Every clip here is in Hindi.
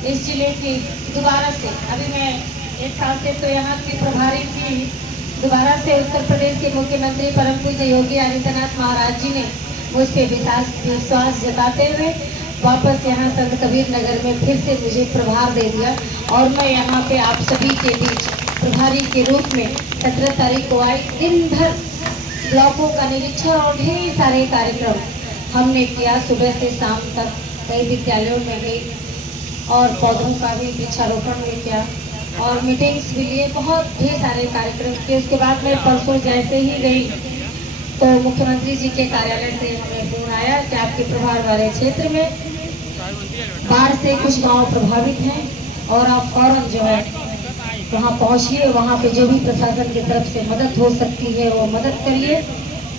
इस जिले की दोबारा से, अभी मैं एक साल से तो यहाँ की प्रभारी थी, दोबारा से उत्तर प्रदेश के मुख्यमंत्री परम पूज्य योगी आदित्यनाथ महाराज जी ने मुझ पे विश्वास जताते हुए वापस यहाँ संत कबीर नगर में फिर से मुझे प्रभार दे दिया और मैं यहाँ पे आप सभी के बीच प्रभारी के रूप में 17 तारीख को आई। दिन भर ब्लॉकों का निरीक्षण और ढेर सारे कार्यक्रम हमने किया, सुबह से शाम तक कई विद्यालयों में गई और पौधों का भी वृक्षारोपण भी किया और मीटिंग्स भी लिए, बहुत ढेर सारे कार्यक्रम किए। उसके बाद मैं परसों जैसे ही गई तो मुख्यमंत्री जी के कार्यालय से हमें फोन आया कि आपके प्रभार वाले क्षेत्र में बाढ़ से कुछ गांव प्रभावित हैं और आप फौरन जो है वहां पहुंचिए, वहां पे जो भी प्रशासन की तरफ से मदद हो सकती है वो मदद करिए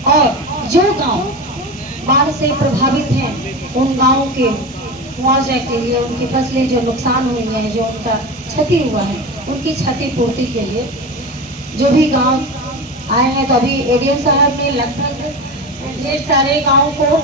और जो गांव बाढ़ से प्रभावित हैं उन गाँव के मुआवजा के लिए, उनकी फसलें जो नुकसान हुई हैं, जो उनका क्षति हुआ है, उनकी क्षतिपूर्ति के लिए जो भी गांव आए हैं, तो अभी एडीएम साहब ने लगभग ढेर सारे गाँव को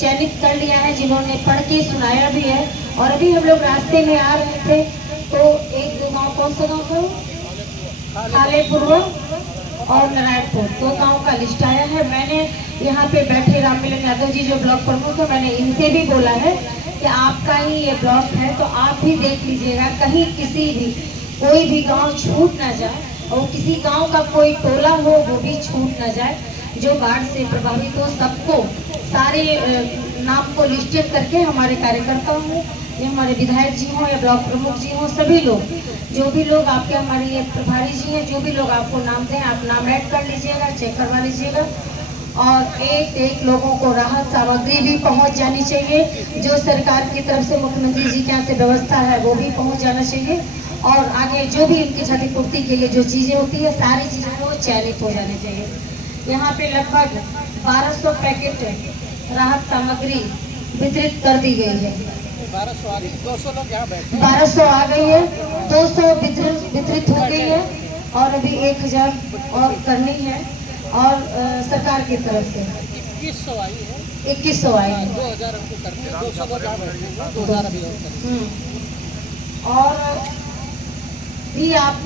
चयनित कर लिया है जिन्होंने पढ़ के सुनाया भी है। और अभी हम लोग रास्ते में आ रहे थे तो एक दो गाँव, कौन सा गाँव था, खालेपुर और नारायणपुर, दो गाँव का लिस्ट आया है। मैंने यहाँ पे बैठे राम मिलन यादव जी जो ब्लॉक प्रमुख है, मैंने इनसे भी बोला है कि आपका ही ये ब्लॉक है तो आप भी देख लीजिएगा कहीं किसी भी कोई भी गांव छूट ना जाए और किसी गांव का कोई टोला हो वो भी छूट ना जाए जो बाढ़ से प्रभावित हो। सबको सारे नाम को लिस्टेड करके हमारे कार्यकर्ता हो या हमारे विधायक जी हों या ब्लॉक प्रमुख जी हों, सभी लोग जो भी लोग आपके हमारे ये प्रभारी जी हैं, जो भी लोग आपको नाम दें आप नाम ऐड कर लीजिएगा, चेक करवा लीजिएगा और एक एक लोगों को राहत सामग्री भी पहुंच जानी चाहिए। जो सरकार की तरफ से मुख्यमंत्री जी के यहाँ से व्यवस्था है वो भी पहुंच जाना चाहिए और आगे जो भी उनकी क्षतिपूर्ति के लिए जो चीज़ें होती है सारी चीज़ें वो चयनित हो जानी चाहिए। यहाँ पे लगभग 1200 पैकेट राहत सामग्री वितरित कर दी गई है। 1200 आ गई, 200 लोग यहाँ बैठे, 1200 आ गई है, 200 वितरित हो गई है और अभी 1000 और करनी है और सरकार की तरफ से 2100 आई है, 2100 आई है, 2000 हमको करते हैं, 200 लोग यहाँ बैठे, 2000 अभी और करते हैं। और भी आप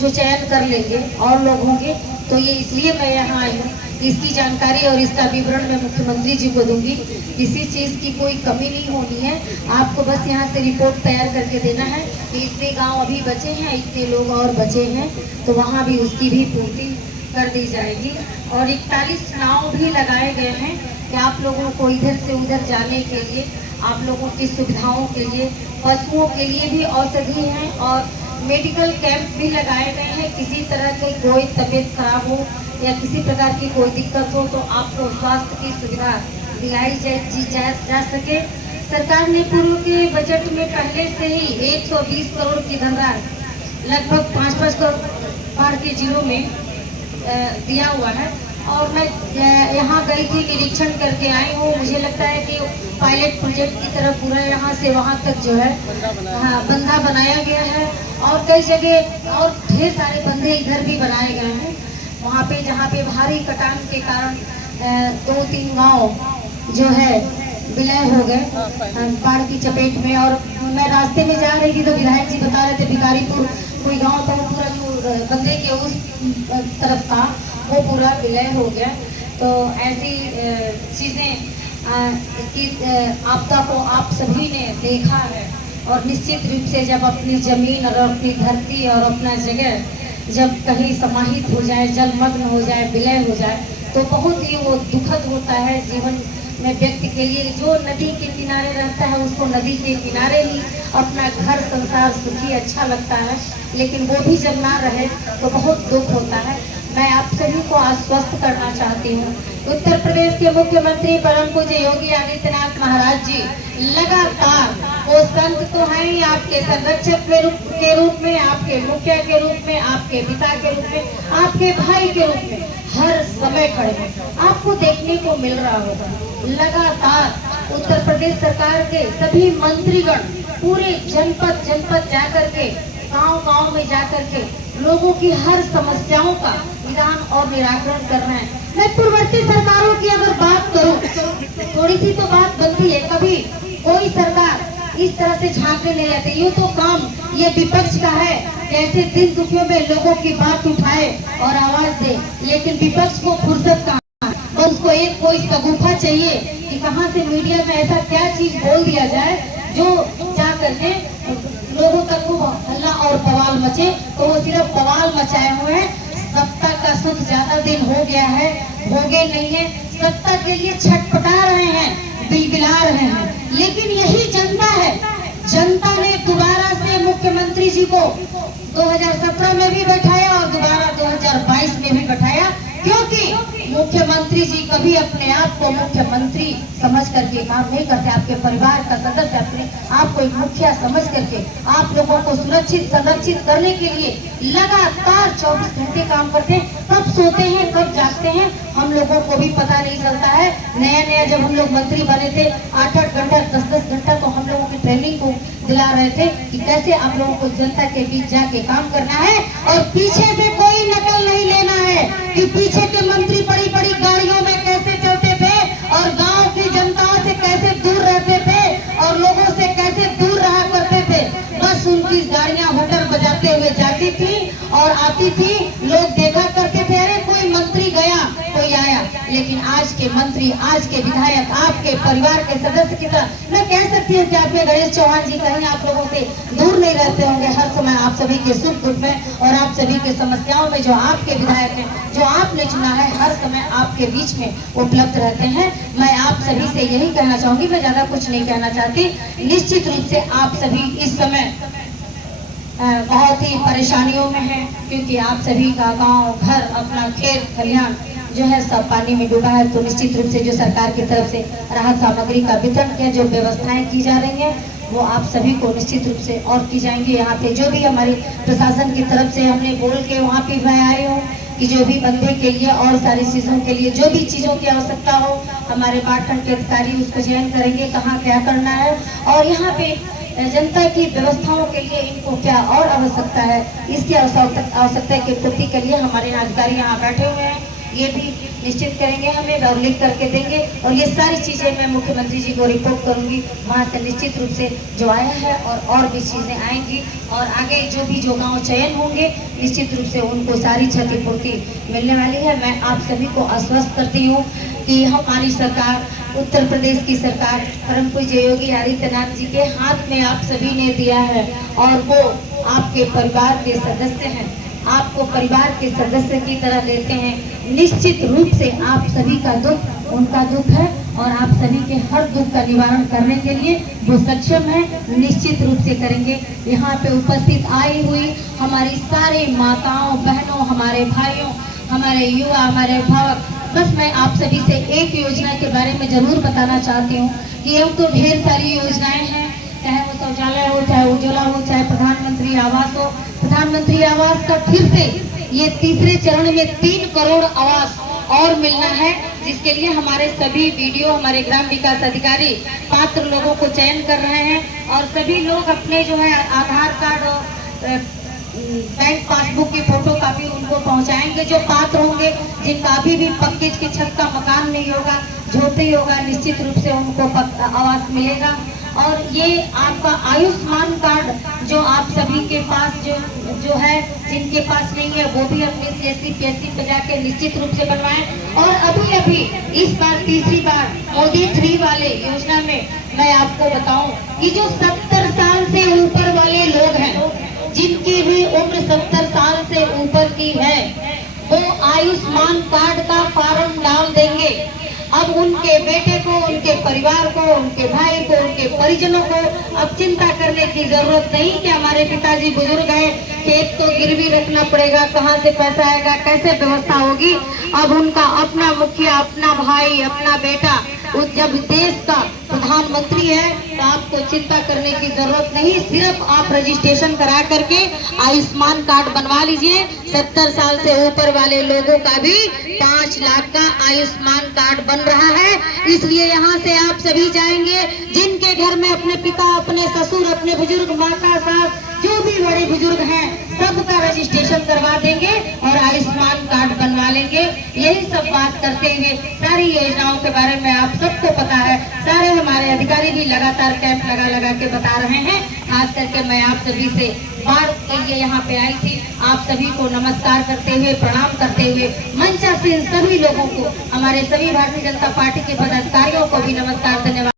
जो चयन कर लेंगे और लोग होंगे तो ये इसलिए मैं यहाँ आई हूँ, इसकी जानकारी और इसका विवरण मैं मुख्यमंत्री जी को दूंगी। किसी चीज़ की कोई कमी नहीं होनी है, आपको बस यहाँ से रिपोर्ट तैयार करके देना है कि इतने गांव अभी बचे हैं, इतने लोग और बचे हैं, तो वहाँ भी उसकी भी पूर्ति कर दी जाएगी। और 41 नाव भी लगाए गए हैं कि आप लोगों को इधर से उधर जाने के लिए, आप लोगों की सुविधाओं के लिए, पशुओं के लिए भी औषधि हैं और मेडिकल कैंप भी लगाए गए हैं। किसी तरह की कोई तबीयत खराब हो या किसी प्रकार की कोई दिक्कत हो तो आपको स्वास्थ्य की सुविधा दिलाई जा सके। सरकार ने पूर्व के बजट में पहले से ही 120 करोड़ की धनराशि लगभग 5-5 करोड़ बाढ़ के जिलों में दिया हुआ है और मैं यहाँ गई थी, निरीक्षण करके आई हूँ। मुझे लगता है कि पायलट प्रोजेक्ट की तरह पूरा यहाँ से वहाँ तक जो है बंधा बनाया गया है और कई जगह और ढेर सारे बंधे इधर भी बनाए गए हैं। वहाँ पे जहाँ पे भारी कटान के कारण 2-3 गांव जो है विलय हो गए बाढ़ की चपेट में। और मैं रास्ते में जा रही थी तो विधायक जी बता रहे थे भिखारीपुर कोई गांव था, वो पूरा जो बंदे के उस तरफ था वो पूरा विलय हो गया। तो ऐसी चीज़ें की आपदा को आप सभी ने देखा है और निश्चित रूप से जब अपनी ज़मीन और अपनी धरती और अपना जगह जब कहीं समाहित हो जाए, जलमग्न हो जाए, विलय हो जाए तो बहुत ही वो दुखद होता है जीवन में व्यक्ति के लिए। जो नदी के किनारे रहता है उसको नदी के किनारे ही अपना घर संसार सुखी अच्छा लगता है, लेकिन वो भी जब ना रहे तो बहुत दुख होता है। मैं आप सभी को आश्वस्त करना चाहती हूँ, उत्तर प्रदेश के मुख्यमंत्री परम पूज्य योगी आदित्यनाथ महाराज जी लगातार, वो संत तो हैं ही आपके संरक्षक के रूप में, आपके मुखिया के रूप में, आपके पिता के रूप में, आपके भाई के रूप में हर समय खड़े हैं। आपको देखने को मिल रहा होगा लगातार उत्तर प्रदेश सरकार के सभी मंत्रीगण पूरे जनपद जनपद जाकर के, गांव-गांव में जाकर के लोगों की हर समस्याओं का निदान और निराकरण कर रहे हैं। मैं पूर्ववर्ती सरकारों की अगर बात करूं, थोड़ी सी तो बात बनती है, कभी कोई सरकार इस तरह से झांकने नहीं रहते। यूँ तो काम ये विपक्ष का है, कैसे दिन दुखियों में लोगों की बात उठाए और आवाज दे, लेकिन विपक्ष को फुर्सत कहाँ, और उसको एक कोई शगुफा चाहिए कि कहाँ से मीडिया में ऐसा क्या चीज बोल दिया जाए जो जा करके लोगों तक को हल्ला और बवाल मचे। तो वो सिर्फ बवाल मचाए हुए हैं। सत्ता का सुख ज्यादा दिन हो गया है, भोगे नहीं है, सत्ता के लिए छटपटा रहे हैं, बिलबिला रहे हैं, लेकिन यही जनता है। जनता ने दोबारा से मुख्यमंत्री जी को 2017 में भी बैठाया और दोबारा 2022 में भी बैठाया, क्योंकि मुख्यमंत्री जी कभी अपने आप को मुख्यमंत्री समझ करके काम नहीं करते। आपके परिवार का सदस्य अपने आप को एक मुखिया समझ करके आप लोगों को सुरक्षित संरक्षित करने के लिए लगातार 24 घंटे काम करते हैं। कब सोते हैं कब जागते हैं हम लोगों को भी पता नहीं चलता है। नया नया जब हम लोग मंत्री बने थे 8-8 घंटा 10-10 घंटा तो हम लोगों की ट्रेनिंग को दिला रहे थे कि कैसे आप लोगों को जनता के बीच जाके काम करना है और पीछे से कोई नकल नहीं लेना है कि पीछे के मंत्री बड़ी बड़ी गाड़ियों में कैसे चलते थे और गांव की जनताओं से कैसे दूर रहते थे और लोगों से कैसे दूर रहा करते थे। बस उनकी गाड़ियां हुटर बजाते हुए जाती थी और आती थी, लोग देखा करते थे अरे कोई मंत्री गया कोई आया। लेकिन आज के मंत्री, आज के विधायक आपके परिवार के सदस्य की तरह मैं कह सकती हूँ कि आपके गणेश चौहान जी कहीं आप लोगों से दूर नहीं रहते होंगे। हर समय आप सभी के सुख दुख में और आप सभी के समस्याओं में जो आपके विधायक हैं, जो आपने चुना है, हर समय आपके बीच में उपलब्ध रहते हैं। मैं आप सभी से यही कहना चाहूंगी, मैं ज्यादा कुछ नहीं कहना चाहती। निश्चित रूप से आप सभी इस समय बहुत ही परेशानियों में हैं, क्योंकि आप सभी का गांव घर अपना खेत खलिहान जो है सब पानी में डूबा है। तो निश्चित रूप से जो सरकार की तरफ से राहत सामग्री का वितरण के जो व्यवस्थाएं की जा रही हैं वो आप सभी को निश्चित रूप से और की जाएंगी। यहाँ पे जो भी हमारी प्रशासन की तरफ से हमने बोल के वहाँ पे मैं आई हूँ कि जो भी बंदे के लिए और सारी चीज़ों के लिए जो भी चीज़ों की आवश्यकता हो हमारे पाटन के अधिकारी उसका चयन करेंगे कहाँ क्या करना है और यहाँ पे जनता की व्यवस्थाओं के लिए इनको क्या और आवश्यकता है, इसकी आवश्यकता की पूर्ति के लिए हमारे अधिकारी यहाँ बैठे हुए हैं। ये भी निश्चित करेंगे हमें और लिख करके देंगे और ये सारी चीज़ें मैं मुख्यमंत्री जी को रिपोर्ट करूंगी। वहाँ से निश्चित रूप से जो आया है और भी चीज़ें आएंगी और आगे जो गांव चयन होंगे निश्चित रूप से उनको सारी क्षतिपूर्ति मिलने वाली है। मैं आप सभी को आश्वस्त करती हूँ कि हमारी सरकार, उत्तर प्रदेश की सरकार परम पूज्य योगी आदित्यनाथ जी के हाथ में आप सभी ने दिया है और वो आपके परिवार के सदस्य हैं, आपको परिवार के सदस्य की तरह लेते हैं। निश्चित रूप से आप सभी का दुख उनका दुख है और आप सभी के हर दुख का निवारण करने के लिए वो सक्षम है, निश्चित रूप से करेंगे। यहाँ पे उपस्थित आई हुई हमारी सारी माताओं बहनों, हमारे भाइयों, हमारे युवा, हमारे भावक, बस मैं आप सभी से एक योजना के बारे में जरूर बताना चाहती हूँ कि अब तो ढेर सारी योजनाएं हैं, चाहे वो शौचालय हो, चाहे उज्ज्वला हो, चाहे प्रधानमंत्री आवास हो। प्रधानमंत्री आवास का फिर से ये तीसरे चरण में 3 करोड़ आवास और मिलना है, जिसके लिए हमारे सभी वीडियो, हमारे ग्राम विकास अधिकारी पात्र लोगों को चयन कर रहे हैं और सभी लोग अपने जो है आधार कार्ड, बैंक पासबुक की फोटो कापी उनको पहुंचाएंगे जो पात्र होंगे, जिनका अभी भी पक्की की छत का मकान नहीं होगा, झोपड़ी होगा, निश्चित रूप से उनको आवास मिलेगा। और ये आपका आयुष्मान कार्ड जो आप सभी के पास जो है, जिनके पास नहीं है वो भी अपने CSC PSC पे जाके निश्चित रूप से बनवाएं। और अभी इस बार तीसरी बार मोदी 3 वाले योजना में मैं आपको बताऊं कि जो 70 साल से ऊपर वाले लोग हैं, जिनकी भी उम्र 70 साल से ऊपर की है, वो आयुष्मान कार्ड का फॉर्म डाल देंगे। अब उनके बेटे को, उनके परिवार को, उनके भाई को, उनके परिजनों को अब चिंता करने की जरूरत नहीं कि हमारे पिताजी बुजुर्ग हैं, खेत को गिरवी रखना पड़ेगा, कहाँ से पैसा आएगा, कैसे व्यवस्था होगी। अब उनका अपना मुखिया, अपना भाई, अपना बेटा जब देश का प्रधानमंत्री है तो आपको चिंता करने की जरूरत नहीं। सिर्फ आप रजिस्ट्रेशन करा करके आयुष्मान कार्ड बनवा लीजिए। 70 साल से ऊपर वाले लोगों का भी 5 लाख का आयुष्मान कार्ड बन रहा है। इसलिए यहाँ से आप सभी जाएंगे, जिनके घर में अपने पिता, अपने ससुर, अपने बुजुर्ग, माता, सास, जो भी बड़े बुजुर्ग हैं, सबका रजिस्ट्रेशन करवा देंगे और आयुष्मान कार्ड बनवा लेंगे। यही सब बात करते हुए सारी योजनाओं के बारे में आप सबको पता है, सारे हमारे अधिकारी भी लगातार कैंप लगा लगा के बता रहे हैं। खास करके मैं आप सभी से बाढ़ के लिए यहाँ पे आई थी, आप सभी को नमस्कार करते हुए, प्रणाम करते हुए, मंच से सभी लोगों को, हमारे सभी भारतीय जनता पार्टी के पदाधिकारियों को भी नमस्कार, धन्यवाद।